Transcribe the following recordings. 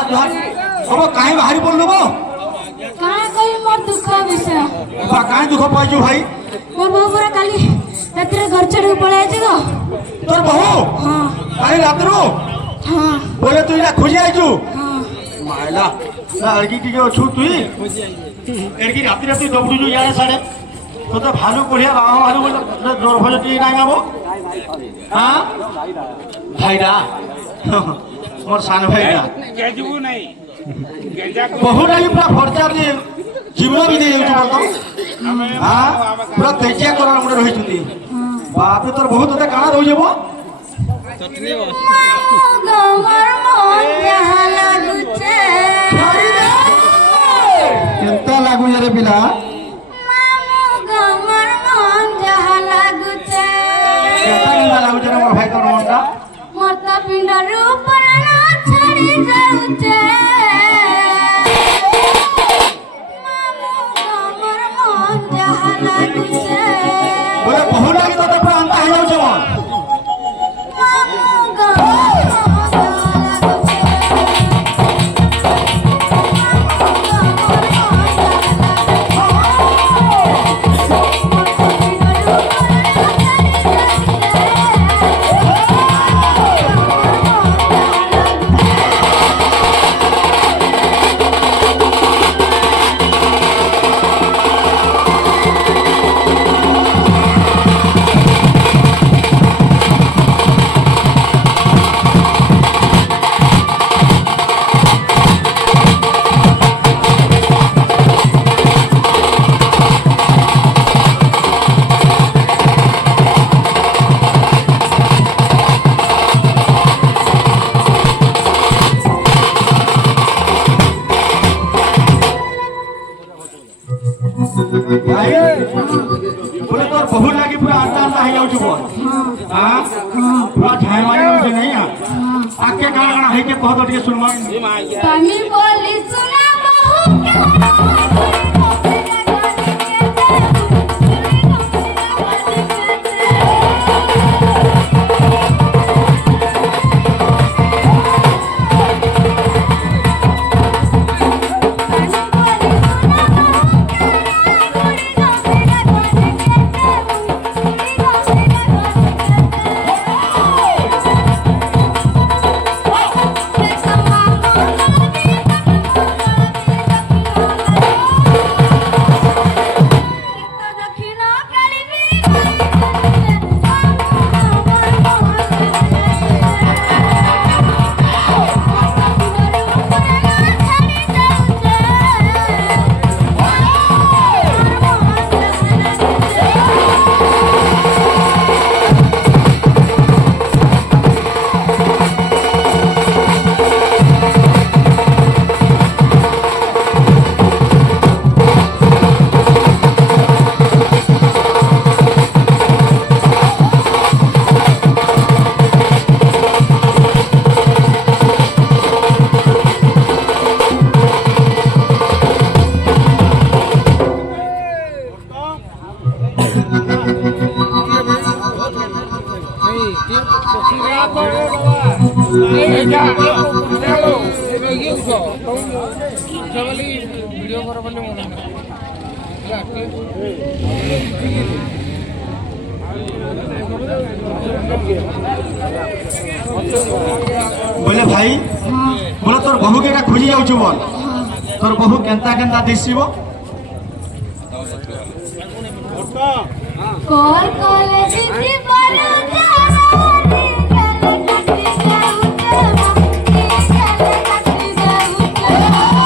काहे बाहरी बोल लो कहाँ कहीं मोर दुख विषय काहे दुख पाइजु भाई मोर बहू पूरा काली रात्रि घर छाड़ी पळाई तो तोर बहू हाँ काली रात्रु हाँ बोले तू इला खोजी आइजु हाँ मायला ना अड़की की जो छु तुई एड़की रात्रि रात्रि दबडु जो यारे साडे तो भालू कोढ़िया बाबा भालू बोले जोर भजटी ना गाबो हां भाईरा मोर सान भाईरा गेजबू नहीं बहु नहीं पूरा फर्चा दे जीवन भी दे बोलतो हां पूरा तेजिया करा मुडे रही छुती बाप तोर बहुत ते काना रही जेबो चटनी गमर मन जहा लागुचे केनता लागु रे पिला गमर मन जहा लागुचे केनता लागु रे मोर भाई तोर मनटा मोर त पिंडर ऊपर ना छड़ी जाउचे बोले बहु लागी तो पूरा अंता है जाऊ जवान बोले तोर बहु लागी पूरा अंता अंता है जाऊ जवान हां पूरा झाय मारी होते नहीं हां आके गाना गाना है के कह दो टिके सुनमा तमी बोली सुना बहु बोले भाई बोले तोर बहु के खोजी जाऊँ बोल तोर बहु केन्ता केन्ता दिशब कोर कॉलेज की बड़ा जावानी गले कटी जाऊ गले कटी जाऊ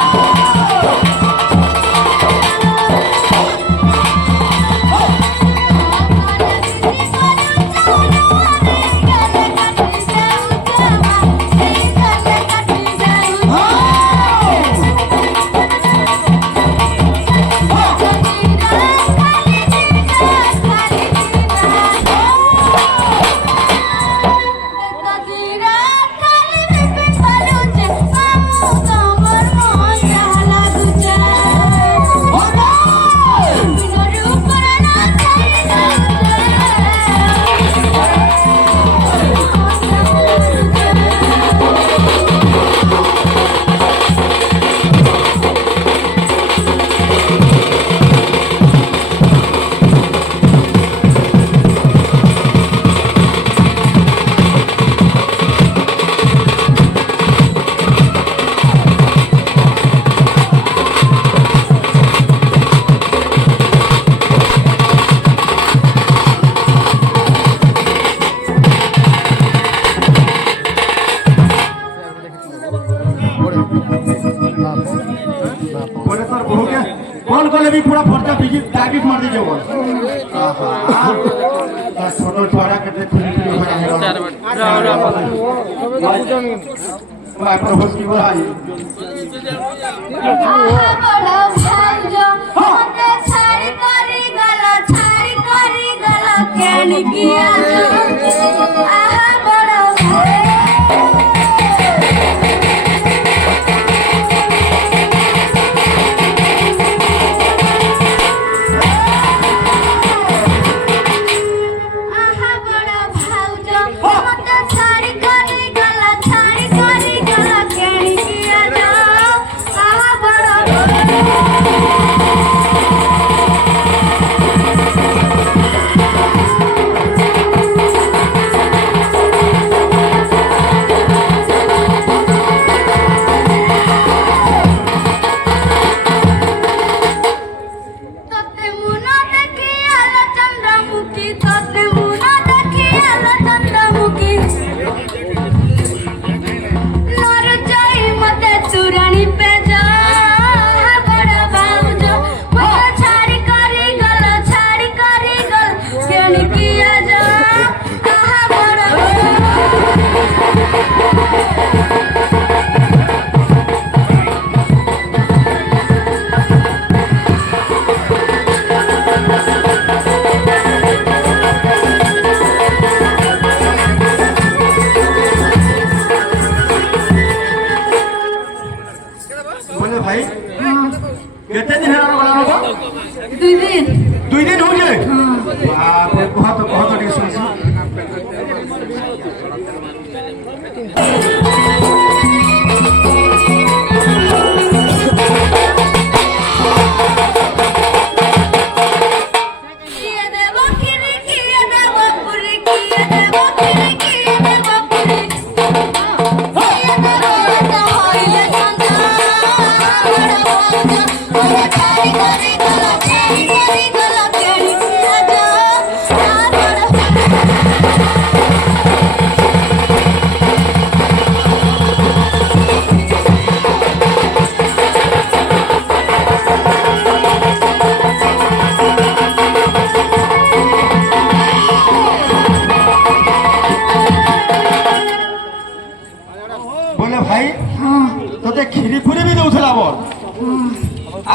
बोले तोर बहु के कौन कले भी पूरा फर्जा बिजी टारगेट मार दीजिए बोल छोटो छोरा के खुली खुली हो जाएगा मैं प्रपोज की बोला बड़ा भांजो मते छाड़ी करी गला केनी किया आहा बड़ा কহ তো ଟିକେ ଶୁଣୁଛି। কিয়ে দেব কিরে কিয়ে দেব পুরি কিয়ে দেব কিরে কিয়ে দেব পুরি কিয়ে দেব তো হইলে সন্ধ্যা বড় ছাড়ি করে গলা কেড়ি রাজা ବୋଲେ ଭାଇ ତୋତେ କ୍ଷୀରି ଫୁରି ବି ଦଉଥିଲା ବୋଲ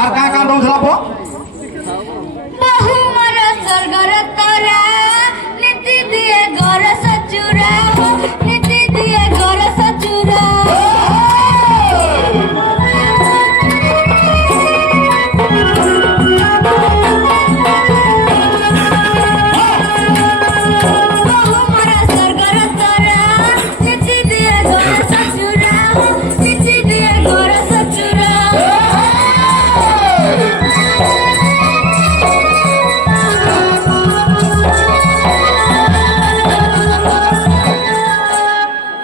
আর কাঁ কাঁ দଉଥିଲା ବୋ বহু মর স্বর্গর তরা নীতি দিয়ে গর সচুরা নীতি দিয়ে গর সচুরা বহু মর স্বর্গর তরা নীতি দিয়ে গর সচুরা নীতি দিয়ে গর সচুরা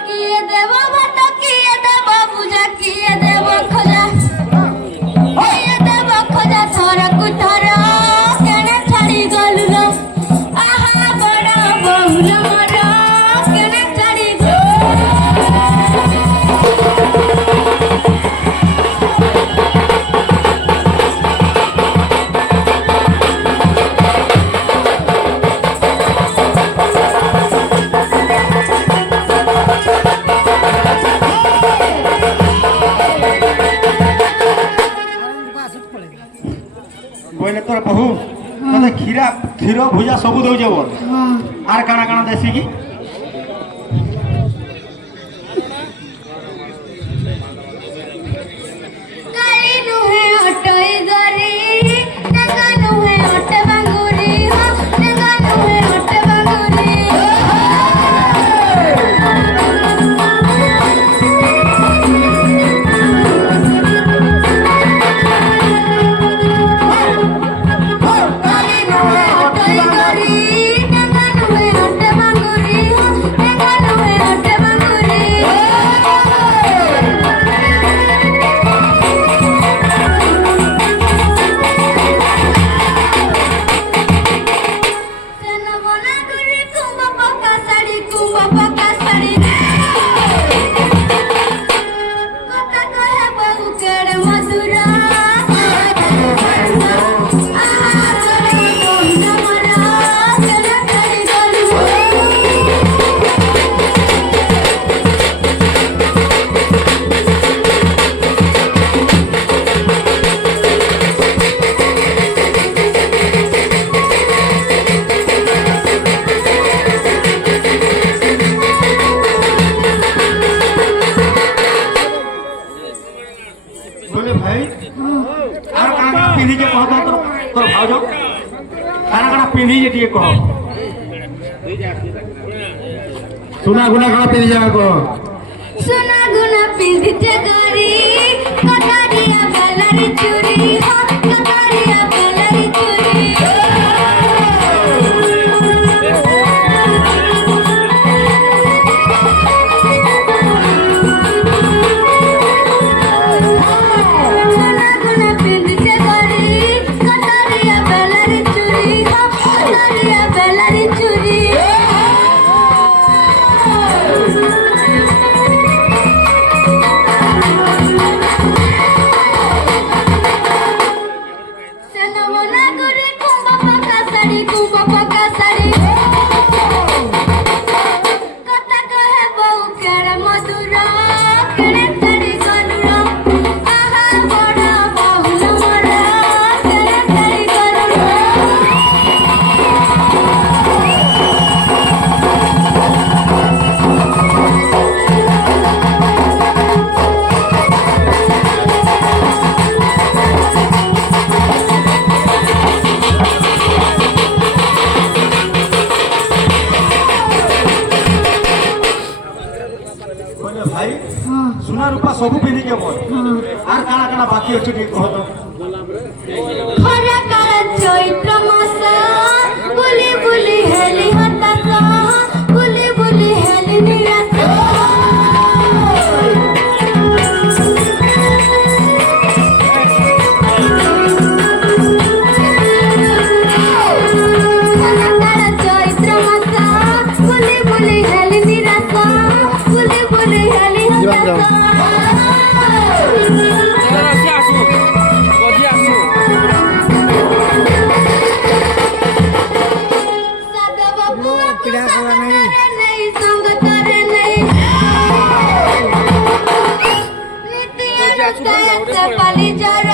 কিয়ে দেব ভাত কিয়ে দেব পূজা কিয়ে দেব খোঁজা কিয়ে দেব খোঁজা থরকু থর কেন ছাড়ি গলুল আহা বড় বহুল মর কেন ছাড়ি ବୋଇଲେ ତୋର ବହୁ ତତେ କ୍ଷୀର ଭୁଜା ସବୁ ଦଉଛେ ବୋଲ আর কাଣା কাଣା দেশি কি কালি নুহে অটই গরি নাগা নুহে অট বাঙ্গুরি নাগা নুহে অট বাঙ্গুরি কালি নুহে অটই গরি নাগা নুহে অট বাঙ্গুরি নাগা নুহে অট বাঙ্গুরি Sana mona guri kumba paka sari Kota kahe bahu kere madura Aha kare kona mara kere kare galu बोले भाई আর কাଣା কাଣା পিঁধি যে কহ তোর তোর ভাউজ কাଣା কাଣା পিঁধি যে টিকে কহ সুনা গুনা কাଣା পিঁধি যাবে কহ সোনা গুনা পিঁধিতে গরি কটারিয়া বেলারি চুরি কটারিয়া বেলারি চুরি সোনা গুনা পিঁধিতে গরি কটারিয়া বেলারি চুরি কটারিয়া বেলারি চুরি ସୁନା ରୂପା ସବୁ ପିନ୍ଧିକେ ମୋର আর কানা কানা বাকি আছে ঠিক কহ তো খরা কাল চৈত্র মাস বুলি বুলি হেলি হতাশ বুলি বুলি হেলি নিরাশ খরা কাল চৈত্র মাস বুলি বুলি হেলি নিরাশ বুলি বুলি হেলি হতাশ पाली जा